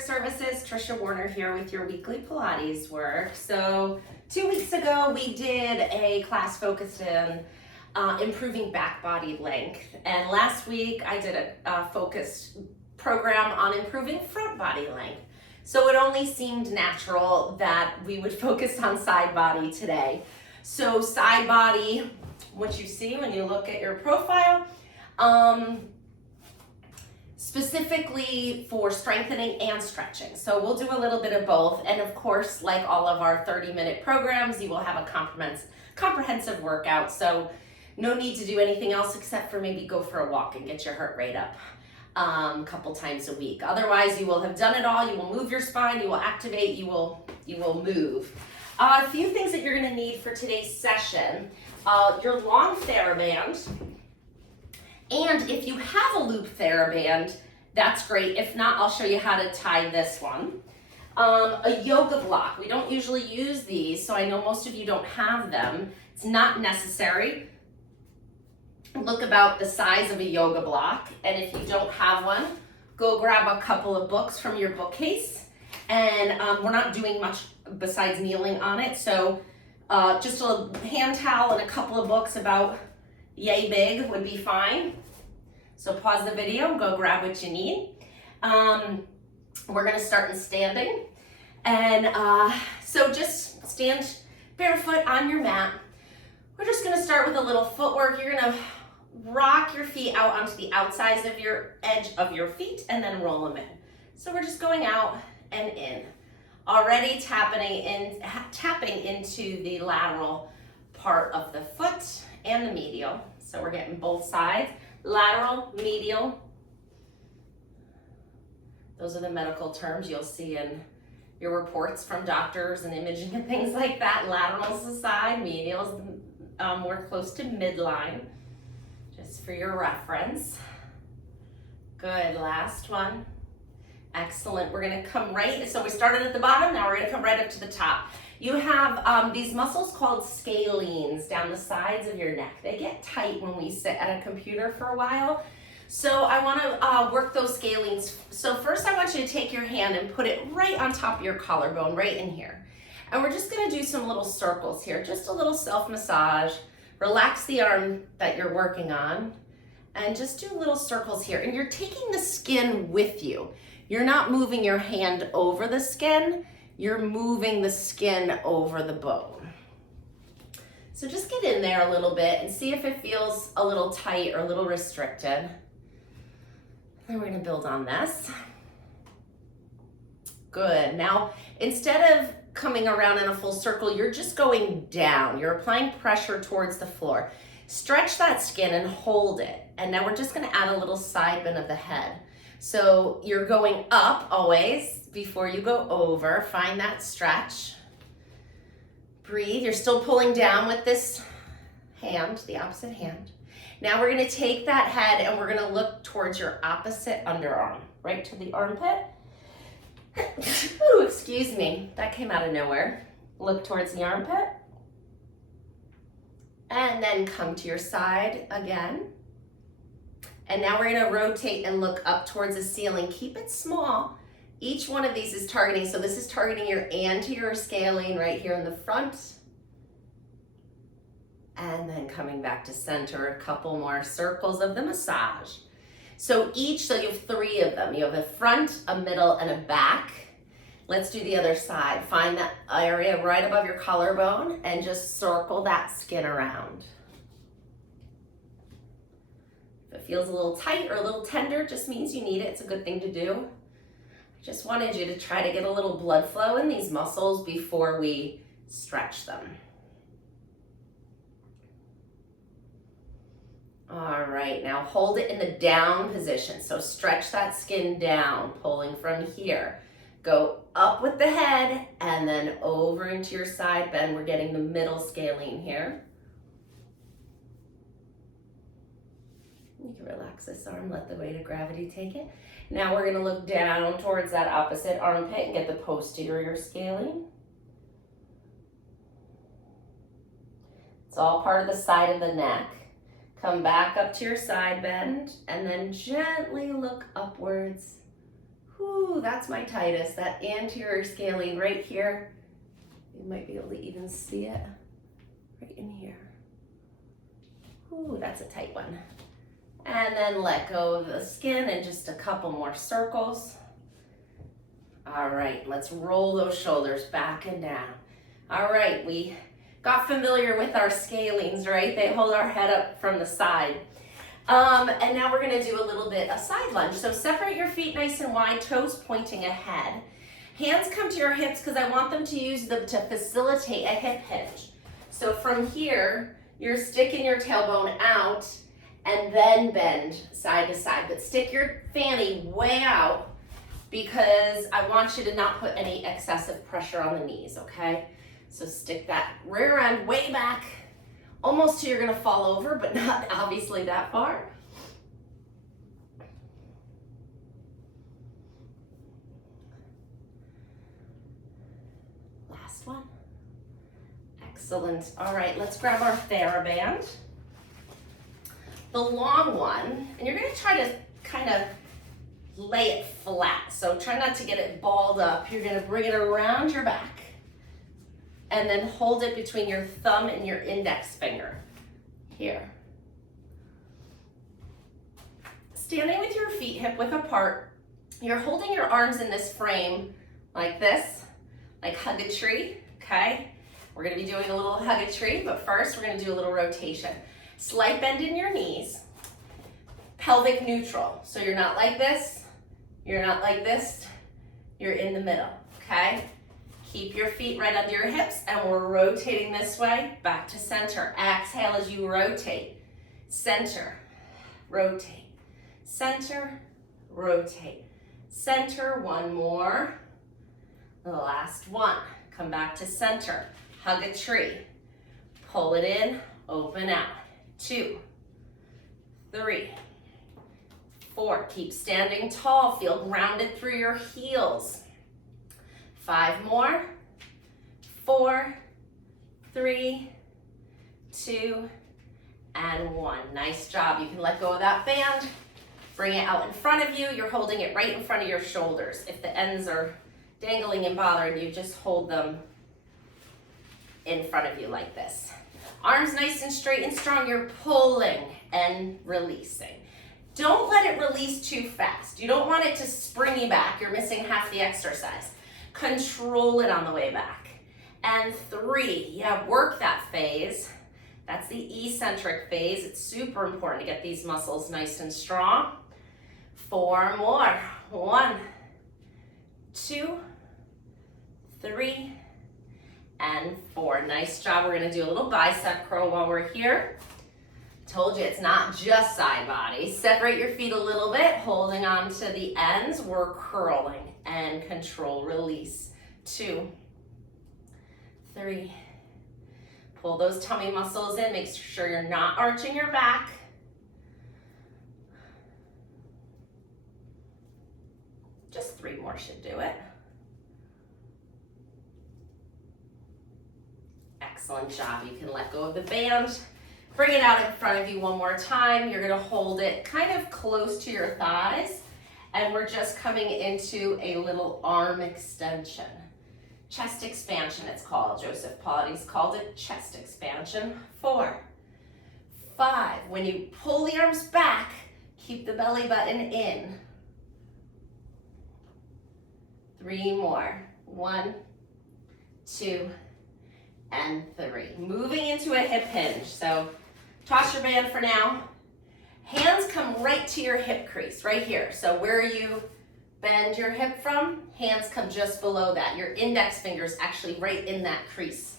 Services, Trisha Warner here with your weekly Pilates work. So 2 weeks ago we did a class focused in improving back body length, and last week I did a focused program on improving front body length. So it only seemed natural that we would focus on side body today. So side body, what you see when you look at your profile, specifically for strengthening and stretching. So we'll do a little bit of both. And of course, like all of our 30-minute programs, you will have a comprehensive workout. So no need to do anything else except for maybe go for a walk and get your heart rate up a couple times a week. Otherwise, you will have done it all. You will move your spine, you will activate, you will move. A few things that you're gonna need for today's session. Your long TheraBand. And if you have a loop TheraBand, that's great. If not, I'll show you how to tie this one. A yoga block. We don't usually use these, so I know most of you don't have them. It's not necessary. Look about the size of a yoga block. And if you don't have one, go grab a couple of books from your bookcase. And we're not doing much besides kneeling on it. So just a hand towel and a couple of books about yay big would be fine. So pause the video, go grab what you need. We're gonna start in standing. And so just stand barefoot on your mat. We're just gonna start with a little footwork. You're gonna rock your feet out onto the outsides of your edge of your feet and then roll them in. So we're just going out and in. Already tapping into the lateral part of the foot and the medial. So we're getting both sides, lateral, medial. Those are the medical terms you'll see in your reports from doctors and imaging and things like that. Lateral's the side, medial's more close to midline, just for your reference. Good, last one. Excellent, we're gonna come right, so we started at the bottom, now we're gonna come right up to the top. You have these muscles called scalenes down the sides of your neck. They get tight when we sit at a computer for a while. So I wanna work those scalenes. So first I want you to take your hand and put it right on top of your collarbone, right in here. And we're just gonna do some little circles here, just a little self-massage. Relax the arm that you're working on and just do little circles here. And you're taking the skin with you. You're not moving your hand over the skin, you're moving the skin over the bone. So just get in there a little bit and see if it feels a little tight or a little restricted. Then we're gonna build on this. Good, now instead of coming around in a full circle, you're just going down. You're applying pressure towards the floor. Stretch that skin and hold it. And now we're just gonna add a little side bend of the head. So you're going up always before you go over. Find that stretch. Breathe. You're still pulling down with this hand, the opposite hand. Now we're going to take that head and we're going to look towards your opposite underarm, right to the armpit. Ooh, excuse me. That came out of nowhere. Look towards the armpit. And then come to your side again. And now we're gonna rotate and look up towards the ceiling. Keep it small. Each one of these is targeting, so this is targeting your anterior scalene right here in the front. And then coming back to center, a couple more circles of the massage. So you have 3 of them. You have a front, a middle, and a back. Let's do the other side. Find that area right above your collarbone and just circle that skin around. If it feels a little tight or a little tender, just means you need it. It's a good thing to do. I just wanted you to try to get a little blood flow in these muscles before we stretch them. All right, now hold it in the down position. So stretch that skin down, pulling from here. Go up with the head and then over into your side bend. We're getting the middle scalene here. You can relax this arm, let the weight of gravity take it. Now we're gonna look down towards that opposite armpit and get the posterior scalene. It's all part of the side of the neck. Come back up to your side bend and then gently look upwards. Whew, that's my tightest, that anterior scalene right here. You might be able to even see it right in here. Ooh, that's a tight one. And then let go of the skin in just a couple more circles. All right, let's roll those shoulders back and down. All right, we got familiar with our scalenes, right? They hold our head up from the side. And now we're gonna do a little bit of side lunge. So separate your feet nice and wide, toes pointing ahead. Hands come to your hips because I want them to use them to facilitate a hip hinge. So from here, you're sticking your tailbone out and then bend side to side, but stick your fanny way out because I want you to not put any excessive pressure on the knees, okay? So stick that rear end way back, almost till you're gonna fall over, but not obviously that far. Last one. Excellent. All right, let's grab our TheraBand. The long one, and you're gonna try to kind of lay it flat. So try not to get it balled up. You're gonna bring it around your back and then hold it between your thumb and your index finger. Here. Standing with your feet hip width apart, you're holding your arms in this frame like this, like hug a tree, okay? We're gonna be doing a little hug a tree, but first we're gonna do a little rotation. Slight bend in your knees, pelvic neutral. So you're not like this, you're not like this, you're in the middle, okay? Keep your feet right under your hips and we're rotating this way, back to center. Exhale as you rotate. Center, rotate, center, rotate, center. One more. The last one. Come back to center. Hug a tree. Pull it in, open out. 2, 3, 4. Keep standing tall. Feel grounded through your heels. 5 more. 4, 3, 2, and 1. Nice job. You can let go of that band. Bring it out in front of you. You're holding it right in front of your shoulders. If the ends are dangling and bothering you, just hold them in front of you like this. Arms nice and straight and strong. You're pulling and releasing. Don't let it release too fast. You don't want it to spring you back. You're missing half the exercise. Control it on the way back. And 3, yeah, work that phase. That's the eccentric phase. It's super important to get these muscles nice and strong. 4 more. 1, 2, 3, and 4. Nice job. We're gonna do a little bicep curl while we're here. Told you it's not just side body. Separate your feet a little bit, holding on to the ends. We're curling and control, release. 2, 3. Pull those tummy muscles in. Make sure you're not arching your back. Just 3 more should do it. Excellent job. You can let go of the band. Bring it out in front of you one more time. You're gonna hold it kind of close to your thighs, and we're just coming into a little arm extension. Chest expansion, it's called. Joseph Pilates called it chest expansion. 4, 5. When you pull the arms back, keep the belly button in. 3 more. 1, 2, and 3. Moving into a hip hinge. So toss your band for now. Hands come right to your hip crease, right here. So where you bend your hip from, hands come just below that. Your index finger's actually right in that crease.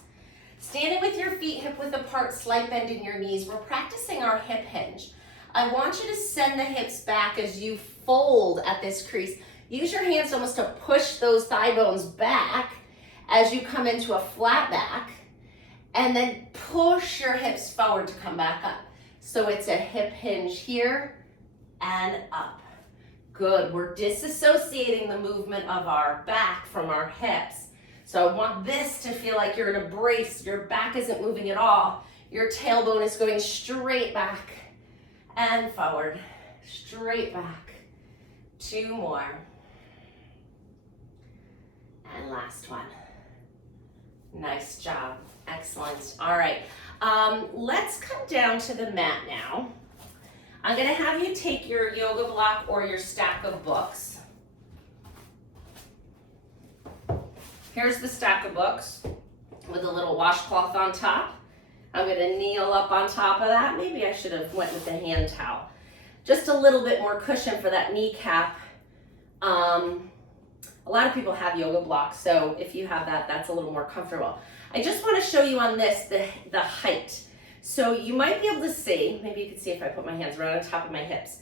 Standing with your feet hip width apart, slight bend in your knees, we're practicing our hip hinge. I want you to send the hips back as you fold at this crease. Use your hands almost to push those thigh bones back as you come into a flat back, and then push your hips forward to come back up. So it's a hip hinge here and up. Good, we're disassociating the movement of our back from our hips. So I want this to feel like you're in a brace. Your back isn't moving at all. Your tailbone is going straight back and forward, straight back. 2 more. And last one. Nice job. Excellent. All right. Let's come down to the mat now. I'm going to have you take your yoga block or your stack of books. Here's the stack of books with a little washcloth on top. I'm going to kneel up on top of that. Maybe I should have went with the hand towel. Just a little bit more cushion for that kneecap. A lot of people have yoga blocks, so if you have that, that's a little more comfortable. I just want to show you on this the height. So you might be able to see, maybe you can see if I put my hands right on top of my hips.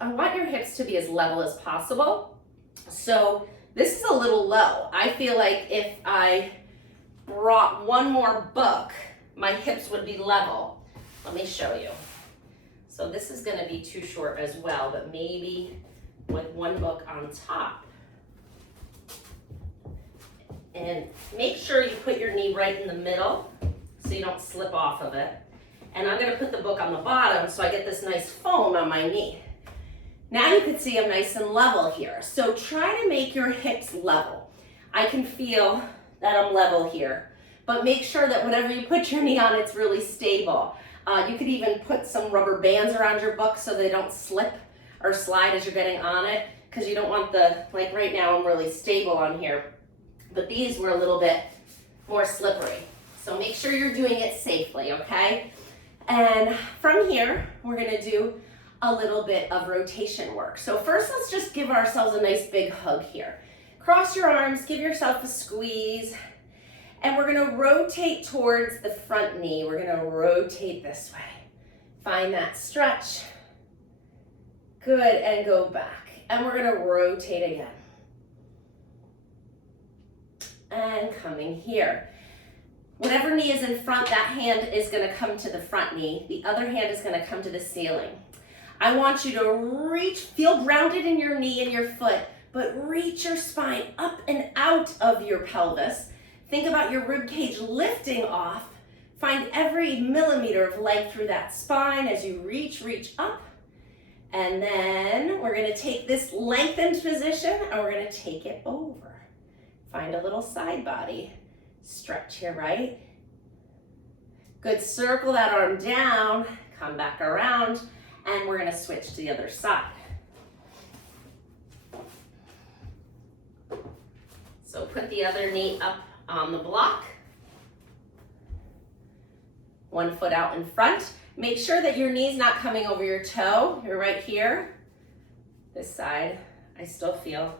I want your hips to be as level as possible. So this is a little low. I feel like if I brought one more book, my hips would be level. Let me show you. So this is going to be too short as well, but maybe with one book on top. And make sure you put your knee right in the middle so you don't slip off of it. And I'm going to put the book on the bottom so I get this nice foam on my knee. Now you can see I'm nice and level here. So try to make your hips level. I can feel that I'm level here, but make sure that whatever you put your knee on, it's really stable. You could even put some rubber bands around your book so they don't slip or slide as you're getting on it, because you don't want like right now I'm really stable on here, but these were a little bit more slippery. So make sure you're doing it safely, okay? And from here, we're gonna do a little bit of rotation work. So first, let's just give ourselves a nice big hug here. Cross your arms, give yourself a squeeze, and we're gonna rotate towards the front knee. We're gonna rotate this way. Find that stretch. Good, and go back. And we're gonna rotate again. And coming here. Whatever knee is in front, that hand is gonna come to the front knee. The other hand is gonna come to the ceiling. I want you to reach, feel grounded in your knee and your foot, but reach your spine up and out of your pelvis. Think about your rib cage lifting off. Find every millimeter of leg through that spine as you reach up. And then we're gonna take this lengthened position and we're gonna take it over. Find a little side body stretch here, right? Good, circle that arm down, come back around, and we're gonna switch to the other side. So put the other knee up on the block. One foot out in front. Make sure that your knee's not coming over your toe. You're right here. This side, I still feel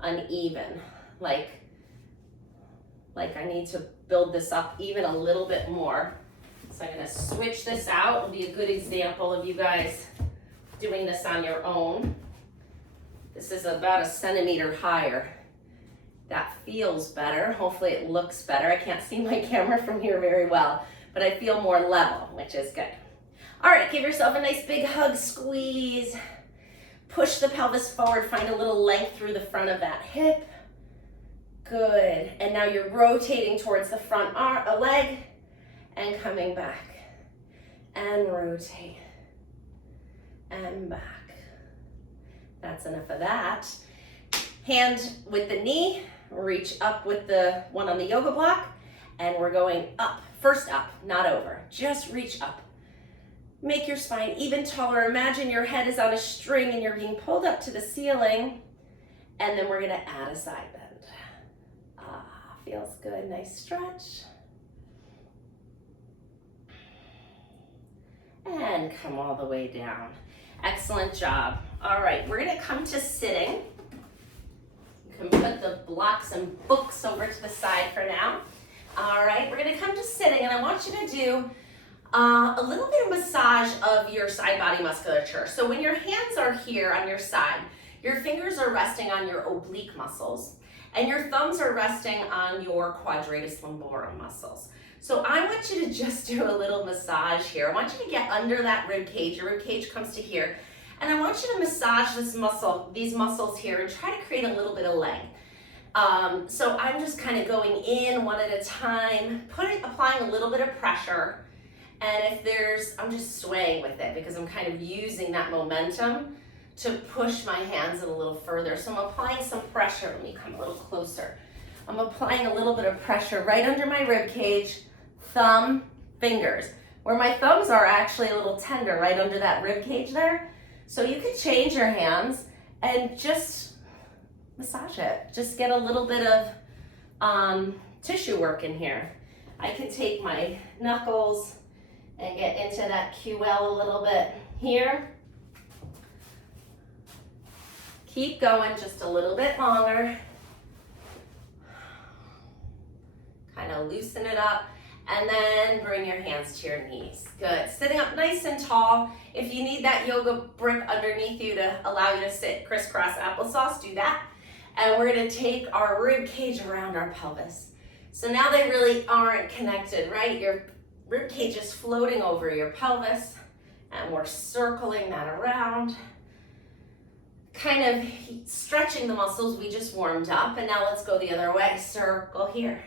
uneven, like I need to build this up even a little bit more. So I'm gonna switch this out. It'll be a good example of you guys doing this on your own. This is about 1 centimeter higher. That feels better. Hopefully it looks better. I can't see my camera from here very well, but I feel more level, which is good. All right, give yourself a nice big hug, squeeze. Push the pelvis forward, find a little length through the front of that hip. Good, and now you're rotating towards the front leg and coming back. And rotate, and back. That's enough of that. Hand with the knee, reach up with the one on the yoga block, and we're going up. First up, not over, just reach up. Make your spine even taller. Imagine your head is on a string and you're being pulled up to the ceiling, and then we're gonna add a side bend. Feels good, nice stretch. And come all the way down. Excellent job. All right, we're gonna come to sitting. You can put the blocks and books over to the side for now. All right, we're gonna come to sitting, and I want you to do a little bit of massage of your side body musculature. So when your hands are here on your side, your fingers are resting on your oblique muscles, and your thumbs are resting on your quadratus lumborum muscles. So I want you to just do a little massage here. I want you to get under that rib cage. Your rib cage comes to here. And I want you to massage this muscle, these muscles here, and try to create a little bit of length. So I'm just kind of going in one at a time, applying a little bit of pressure. And if I'm just swaying with it because I'm kind of using that momentum to push my hands in a little further. So I'm applying some pressure. Let me come a little closer. I'm applying a little bit of pressure right under my rib cage, thumb, fingers. Where my thumbs are actually a little tender right under that rib cage there. So you could change your hands and just massage it. Just get a little bit of tissue work in here. I can take my knuckles and get into that QL a little bit here. Keep going just a little bit longer. Kind of loosen it up. And then bring your hands to your knees. Good. Sitting up nice and tall. If you need that yoga brick underneath you to allow you to sit crisscross applesauce, do that. And we're gonna take our rib cage around our pelvis. So now they really aren't connected, right? Your rib cage is floating over your pelvis, and we're circling that around. Kind of stretching the muscles we just warmed up. And now let's go the other way. Circle here.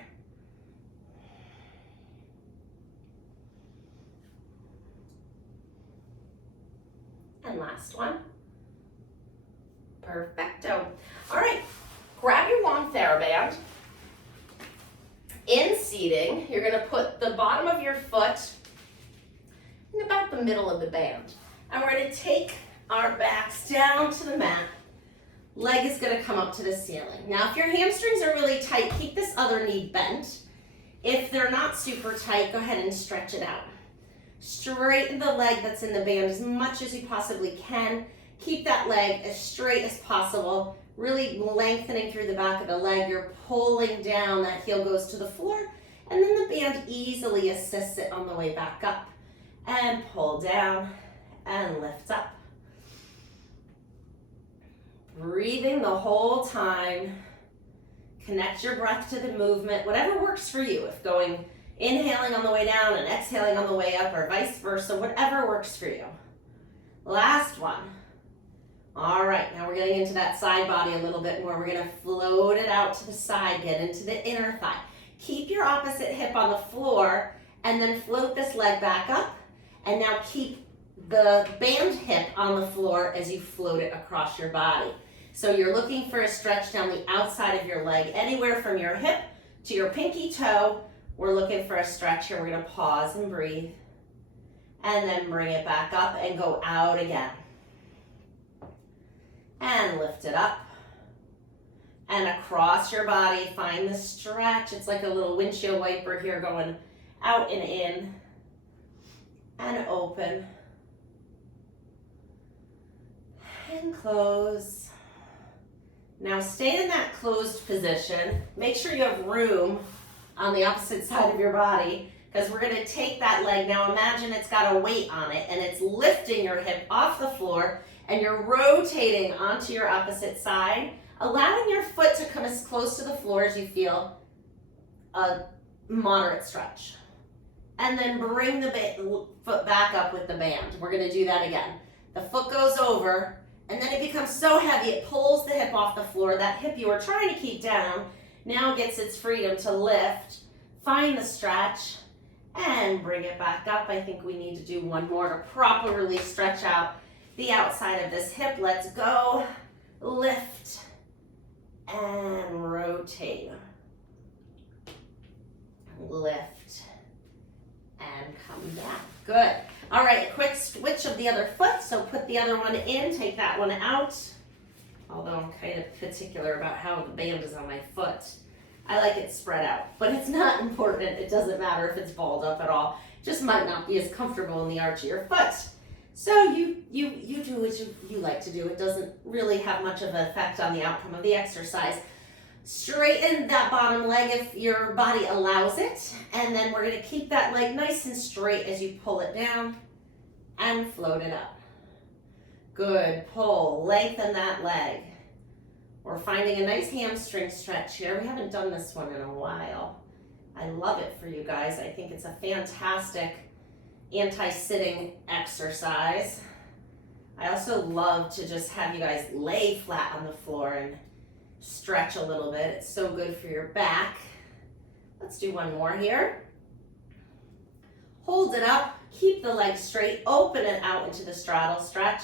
And last one. Perfecto. All right, grab your long TheraBand. In seating, you're gonna put the bottom of your foot in about the middle of the band. And we're gonna take our backs down to the mat. Leg is gonna come up to the ceiling. Now, if your hamstrings are really tight, keep this other knee bent. If they're not super tight, go ahead and stretch it out. Straighten the leg that's in the band as much as you possibly can. Keep that leg as straight as possible, really lengthening through the back of the leg. You're pulling down, that heel goes to the floor, and then the band easily assists it on the way back up. And pull down and lift up. Breathing the whole time. Connect your breath to the movement, whatever works for you. If going inhaling on the way down and exhaling on the way up, or vice versa, whatever works for you. Last one. All right, now we're getting into that side body a little bit more. We're gonna float it out to the side, get into the inner thigh. Keep your opposite hip on the floor, and then float this leg back up. And now keep the band hip on the floor as you float it across your body. So you're looking for a stretch down the outside of your leg, anywhere from your hip to your pinky toe. We're looking for a stretch here. We're gonna pause and breathe, and then bring it back up and go out again. And lift it up. And across your body, find the stretch. It's like a little windshield wiper here, going out and in, and open, and close. Now stay in that closed position. Make sure you have room on the opposite side of your body, because we're gonna take that leg. Now imagine it's got a weight on it, and it's lifting your hip off the floor, and you're rotating onto your opposite side, allowing your foot to come as close to the floor as you feel a moderate stretch. And then bring the foot back up with the band. We're gonna do that again. The foot goes over, and then it becomes so heavy, it pulls the hip off the floor. That hip you were trying to keep down now gets its freedom to lift. Find the stretch and bring it back up. I think we need to do one more to properly stretch out the outside of this hip. Let's go. Lift and rotate. Lift and come down. Good. All right, a quick switch of the other foot. So put the other one in, take that one out. Although I'm kind of particular about how the band is on my foot. I like it spread out, but it's not important. It doesn't matter if it's balled up at all. Just might not be as comfortable in the arch of your foot. So you do what you like to do. It doesn't really have much of an effect on the outcome of the exercise. Straighten that bottom leg if your body allows it. And then we're gonna keep that leg nice and straight as you pull it down and float it up. Good, pull, lengthen that leg. We're finding a nice hamstring stretch here. We haven't done this one in a while. I love it for you guys. I think it's a fantastic anti-sitting exercise. I also love to just have you guys lay flat on the floor and stretch a little bit. It's so good for your back. Let's do one more here. Hold it up, keep the leg straight, open it out into the straddle stretch.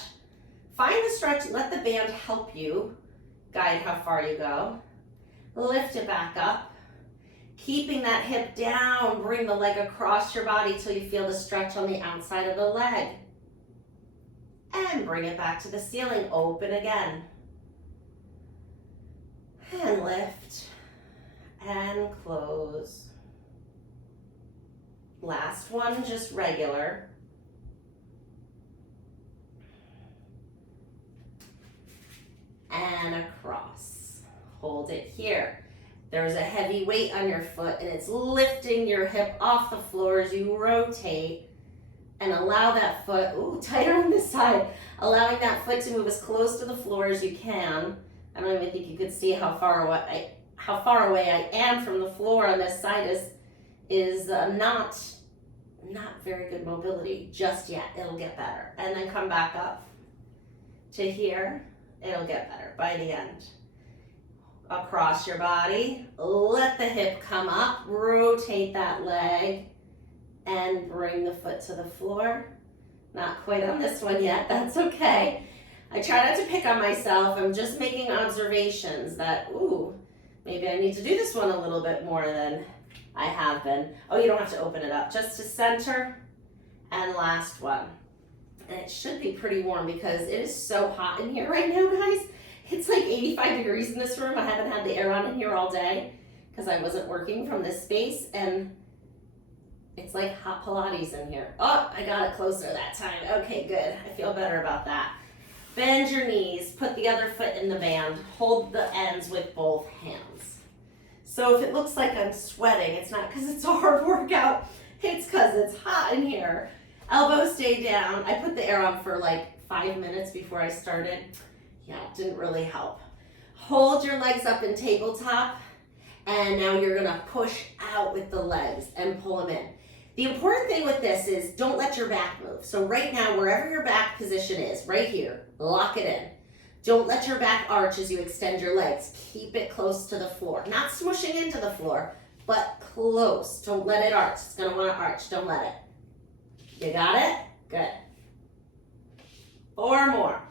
Find the stretch, let the band help you guide how far you go. Lift it back up. Keeping that hip down, bring the leg across your body till you feel the stretch on the outside of the leg. And bring it back to the ceiling, open again. And lift and close. Last one, just regular. And across. Hold it here. There's a heavy weight on your foot and it's lifting your hip off the floor as you rotate and allow that foot, ooh, tighter on this side, allowing that foot to move as close to the floor as you can. I don't even think you could see how far away I am from the floor on this side is not very good mobility just yet. It'll get better. And then come back up to here. It'll get better by the end. Across your body, let the hip come up, rotate that leg, and bring the foot to the floor. Not quite on this one yet, that's okay. I try not to pick on myself. I'm just making observations that, ooh, maybe I need to do this one a little bit more than I have been. Oh, you don't have to open it up. Just to center, and last one. And it should be pretty warm because it is so hot in here right now, guys. It's like 85 degrees in this room. I haven't had the air on in here all day because I wasn't working from this space, and it's like hot Pilates in here. Oh, I got it closer that time. Okay, good. I feel better about that. Bend your knees, put the other foot in the band, hold the ends with both hands. So if it looks like I'm sweating, it's not because it's a hard workout, it's because it's hot in here. Elbows stay down. I put the air on for like 5 minutes before I started. Yeah, it didn't really help. Hold your legs up in tabletop, and now you're gonna push out with the legs and pull them in. The important thing with this is don't let your back move. So right now, wherever your back position is, right here, lock it in. Don't let your back arch as you extend your legs. Keep it close to the floor. Not smooshing into the floor, but close. Don't let it arch. It's gonna wanna arch, don't let it. You got it? Good. 4 more.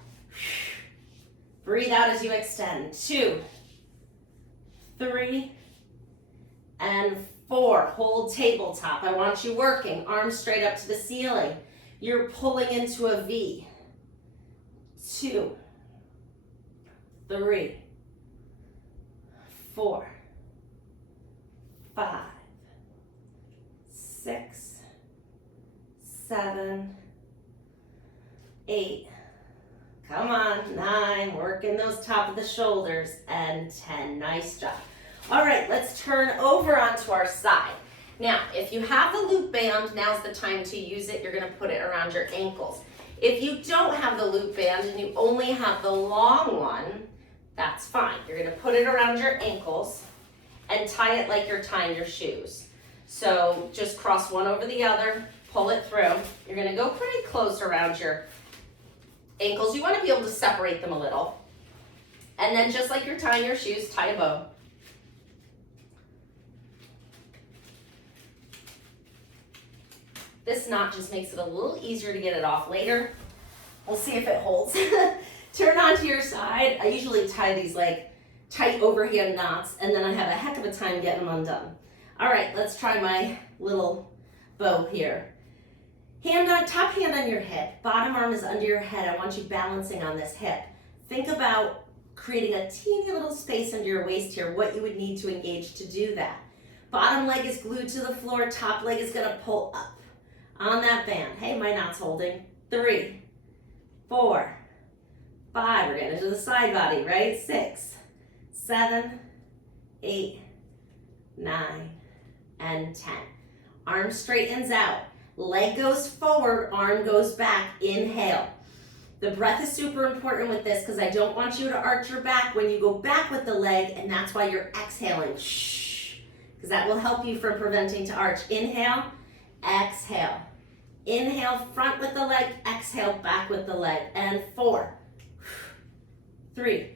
Breathe out as you extend. 2, 3, and 4. Hold tabletop. I want you working. Arms straight up to the ceiling. You're pulling into a V. 2, 3, 4, 5, 6, 7, 8. Come on, 9, working those top of the shoulders, and 10, nice job. All right, let's turn over onto our side. Now, if you have the loop band, now's the time to use it. You're gonna put it around your ankles. If you don't have the loop band and you only have the long one, that's fine. You're gonna put it around your ankles and tie it like you're tying your shoes. So just cross one over the other, pull it through. You're gonna go pretty close around your ankles. You want to be able to separate them a little. And then just like you're tying your shoes, tie a bow. This knot just makes it a little easier to get it off later. We'll see if it holds. Turn onto your side. I usually tie these like tight overhand knots, and then I have a heck of a time getting them undone. All right, let's try my little bow here. Top hand on your hip, bottom arm is under your head. I want you balancing on this hip. Think about creating a teeny little space under your waist here, what you would need to engage to do that. Bottom leg is glued to the floor, top leg is gonna pull up on that band. Hey, my knot's holding. 3, 4, 5, we're getting into the side body, right? 6, 7, 8, 9, and 10. Arm straightens out. Leg goes forward, arm goes back, inhale. The breath is super important with this because I don't want you to arch your back when you go back with the leg, and that's why you're exhaling. Shh, because that will help you from preventing to arch. Inhale, exhale. Inhale, front with the leg, exhale, back with the leg. And 4, 3,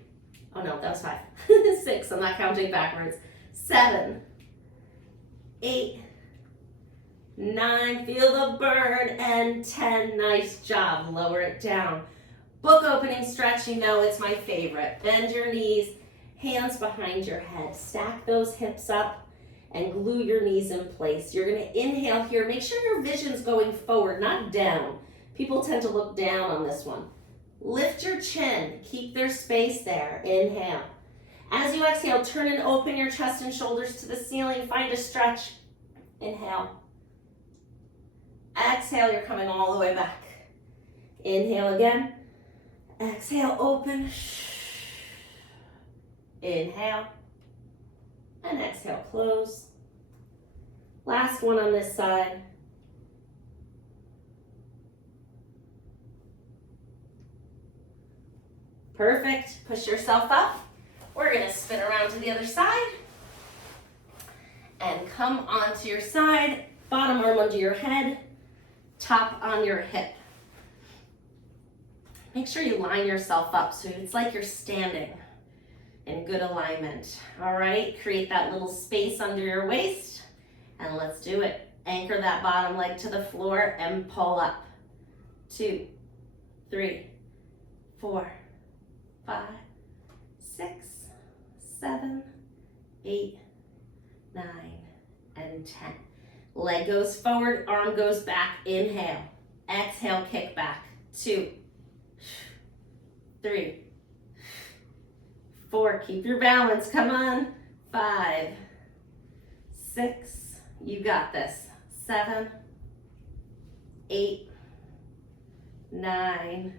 oh no, that was 5. 6, I'm not counting backwards. 7, 8, 9, feel the burn, and 10, nice job. Lower it down. Book opening stretch, you know it's my favorite. Bend your knees, hands behind your head. Stack those hips up and glue your knees in place. You're gonna inhale here. Make sure your vision's going forward, not down. People tend to look down on this one. Lift your chin, keep their space there. Inhale. As you exhale, turn and open your chest and shoulders to the ceiling. Find a stretch. Inhale. Exhale, you're coming all the way back. Inhale again. Exhale, open. Inhale. And exhale, close. Last one on this side. Perfect. Push yourself up. We're going to spin around to the other side. And come onto your side. Bottom arm under your head. Top on your hip. Make sure you line yourself up so it's like you're standing in good alignment. All right, create that little space under your waist, and let's do it. Anchor that bottom leg to the floor and pull up. 2, 3, 4, 5, 6, 7, 8, 9, and 10. Leg goes forward, arm goes back. Inhale. Exhale, kick back. 2, 3, 4. Keep your balance. Come on. 5, 6. You got this. 7, 8, 9,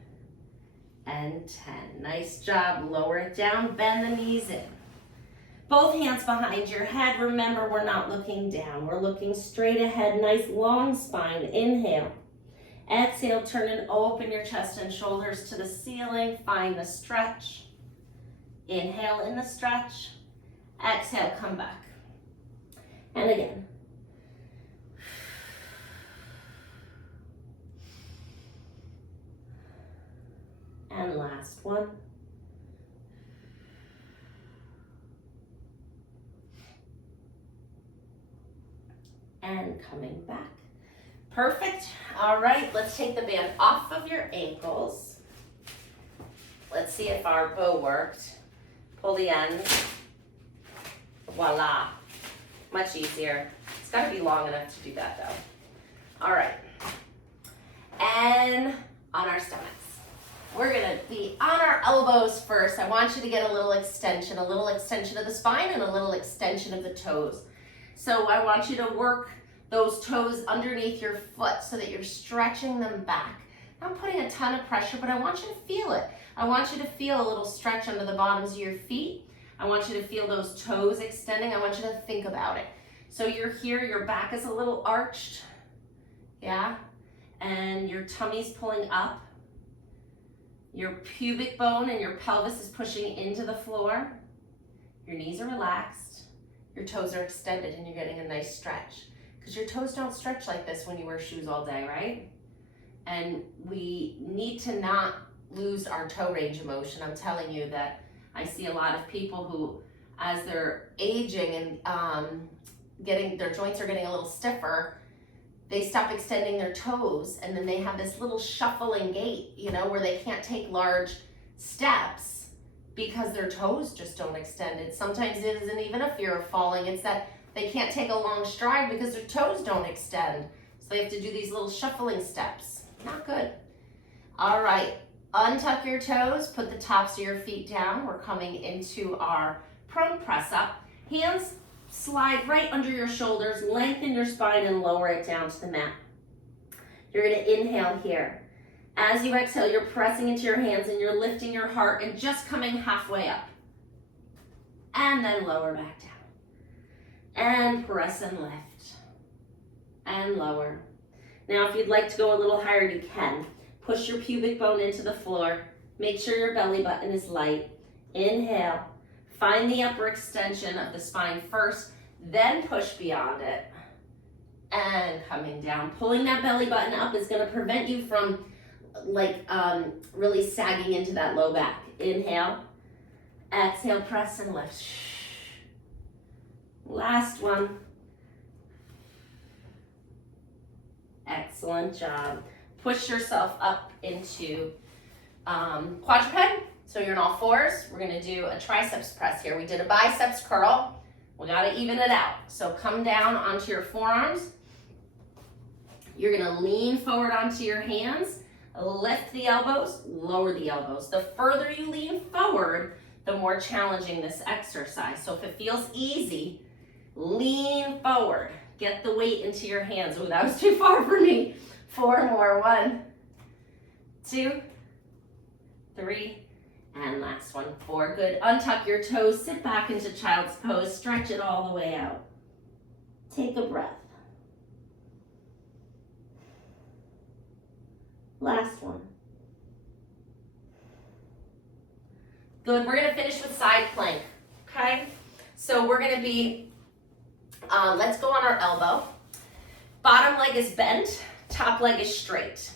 and 10. Nice job. Lower it down. Bend the knees in. Both hands behind your head. Remember, we're not looking down. We're looking straight ahead. Nice long spine. Inhale. Exhale, turn and open your chest and shoulders to the ceiling. Find the stretch. Inhale in the stretch. Exhale, come back. And again. And last one. And coming back. Perfect. All right, let's take the band off of your ankles. Let's see if our bow worked. Pull the end. Voila. Much easier. It's got to be long enough to do that though. All right. And on our stomachs. We're going to be on our elbows first. I want you to get a little extension of the spine and a little extension of the toes. So I want you to work those toes underneath your foot so that you're stretching them back. I'm putting a ton of pressure, but I want you to feel it. I want you to feel a little stretch under the bottoms of your feet. I want you to feel those toes extending. I want you to think about it. So you're here, your back is a little arched, yeah? And your tummy's pulling up. Your pubic bone and your pelvis is pushing into the floor. Your knees are relaxed. Your toes are extended and you're getting a nice stretch. Because your toes don't stretch like this when you wear shoes all day, right? And we need to not lose our toe range of motion. I'm telling you that I see a lot of people who, as they're aging and their joints are getting a little stiffer, they stop extending their toes and then they have this little shuffling gait, you know, where they can't take large steps because their toes just don't extend. It sometimes it isn't even a fear of falling. It's that they can't take a long stride because their toes don't extend. So they have to do these little shuffling steps. Not good. All right, untuck your toes, put the tops of your feet down. We're coming into our prone press up. Hands slide right under your shoulders, lengthen your spine and lower it down to the mat. You're gonna inhale here. As you exhale, you're pressing into your hands and you're lifting your heart and just coming halfway up. And then lower back down. And press and lift. And lower. Now, if you'd like to go a little higher, you can. Push your pubic bone into the floor. Make sure your belly button is light. Inhale. Find the upper extension of the spine first, then push beyond it. And coming down. Pulling that belly button up is going to prevent you from really sagging into that low back. Inhale. Exhale, press and lift. Last one. Excellent job. Push yourself up into quadruped. So you're in all fours. We're gonna do a triceps press here. We did a biceps curl. We gotta even it out. So come down onto your forearms. You're gonna lean forward onto your hands, lift the elbows, lower the elbows. The further you lean forward, the more challenging this exercise. So if it feels easy, lean forward. Get the weight into your hands. Oh, that was too far for me. 4 more. 1, 2, 3, and last one. 4. Good. Untuck your toes, sit back into child's pose, stretch it all the way out. Take a breath. Last one. Good. We're going to finish with side plank. Okay? So we're going to be, let's go on our elbow. Bottom leg is bent, top leg is straight.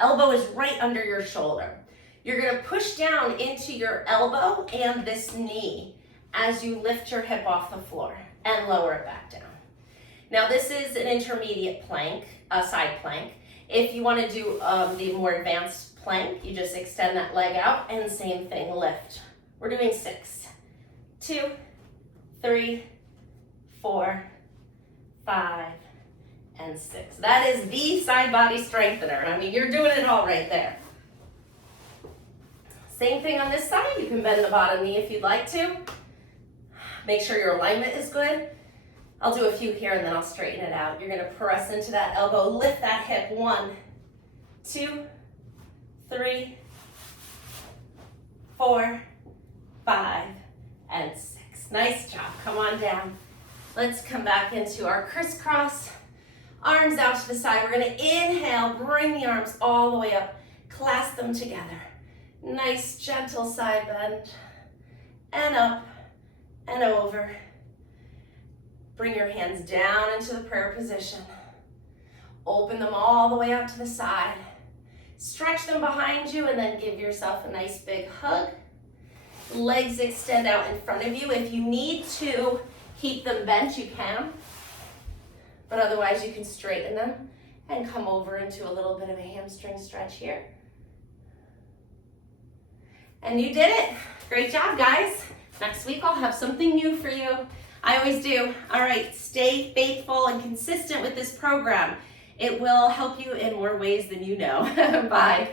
Elbow is right under your shoulder. You're going to push down into your elbow and this knee as you lift your hip off the floor and lower it back down. Now this is an intermediate plank, a side plank. If you want to do the more advanced plank, you just extend that leg out and same thing, lift. We're doing 6, 2, 3, 4, 5, and 6. That is the side body strengthener. I mean, you're doing it all right there. Same thing on this side. You can bend the bottom knee if you'd like to. Make sure your alignment is good. I'll do a few here and then I'll straighten it out. You're gonna press into that elbow, lift that hip. 1, 2, 3, 4, 5, and 6. Nice job. Come on down. Let's come back into our crisscross. Arms out to the side. We're gonna inhale, bring the arms all the way up, clasp them together. Nice gentle side bend, and up, and over. Bring your hands down into the prayer position. Open them all the way out to the side. Stretch them behind you and then give yourself a nice big hug. Legs extend out in front of you. If you need to keep them bent, you can. But otherwise you can straighten them and come over into a little bit of a hamstring stretch here. And you did it. Great job, guys. Next week I'll have something new for you. I always do. All right, stay faithful and consistent with this program. It will help you in more ways than you know. Bye.